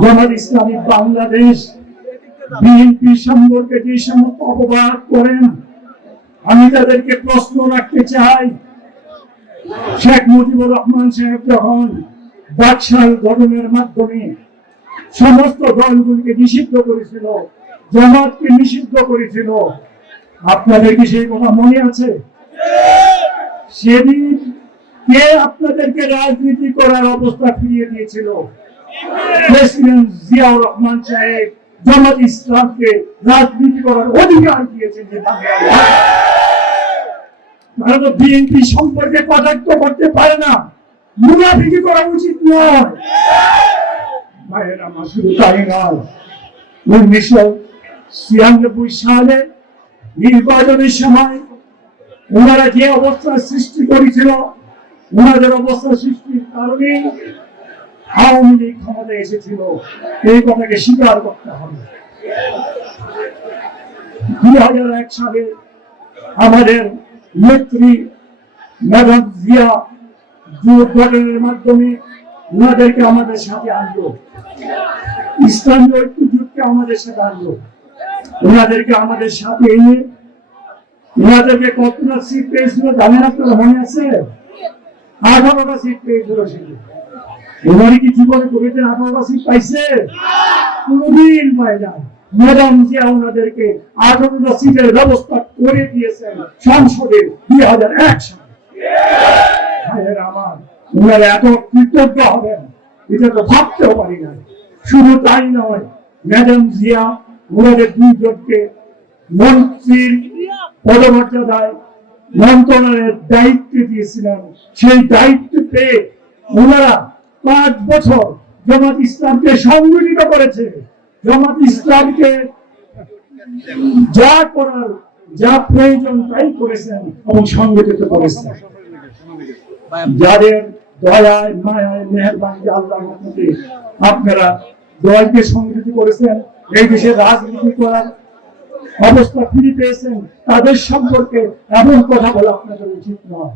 Jamaat Islami Bangladesh BNP সম্পর্কে যে সমস্ত অপবাদ করেন, আমি তাদেরকে প্রশ্ন রাখতে চাই। শেখ মুজিবুর রহমান সাহেব যখন বাকশাল গঠনের মাধ্যমে সমস্ত দলগুলিকে নিষিদ্ধ করেছিল, জামাতকে নিষিদ্ধ করেছিল, আপনাদের কি সেই কথা মনে আছে? সেদিন কে আপনাদেরকে রাজনীতি করার অবস্থা ফিরিয়ে দিয়েছিল? প্রেসিডেন্ট জিয়াউর রহমান সাহেব জামাত ইসলামকে রাজনীতি করার অধিকার দিয়েছেন। যে তারা তো বিএনপি সম্পর্কে কটাক্ষ করতে পারে না, মুনাফিকি করা উচিত নয়। ভাইয়েরা আমার, শুধু তাই নয়, 1996 সালে নির্বাচনের সময় ওনারা যে অবস্থার সৃষ্টি করেছিল, ওনাদের অবস্থা সৃষ্টির কারণে আওয়ামী লীগ ক্ষমতায় এসেছিল, এই কথাকে স্বীকার করতে হবে। 2001 সালে আমাদের নেত্রী ম্যাডাম জিয়া জোট গঠনের মাধ্যমে ওনাদেরকে আমাদের সাথে আনলো, ইসলামী ঐক্য জোটকে আমাদের সাথে আনলো। ওনাদেরকে আমাদের সাথে এনে ওনাদেরকে কতটা সিট পেয়েছিল জানেন আপনারা? মনে আছে? 18টা সিট পেয়েছিল। সেটি ওনারই কি জীবনে করেছেন 18টা সিট পাইছে? কোনদিন পায় না। ম্যাডাম জিয়া ওনাদেরকে 18টা সিটের ব্যবস্থা করে দিয়েছেন সংসদে 2001 সালে। ভাইয়েরা আমার, ওনারা এত কৃতজ্ঞ হবেন এটা তো ভাবতেও পারি না। শুধু তাই নয়, ম্যাডাম জিয়া ওনাদের দুইজনকে মন্ত্রীর পদমর্যাদায় মন্ত্রণালয়ের দায়িত্ব দিয়েছিলেন। সেই দায়িত্ব পেয়ে ওনারা 5 বছর জামাত ইসলামকে সংগঠিত করেছে। জামাত ইসলামকে যা করার, যা প্রয়োজন তাই করেছেন এবং সংগঠিত করেছেন। যাদের দয়ায়, মায়ায়, মেহেরবানি, আল্লাহর রহমতে আপনারা দলকে সংগঠিত করেছেন, এই দেশে রাজনীতি করার অবস্থা ফিরে পেয়েছেন, তাদের সম্পর্কে এমন কথা বলা আপনাদের উচিত নয়।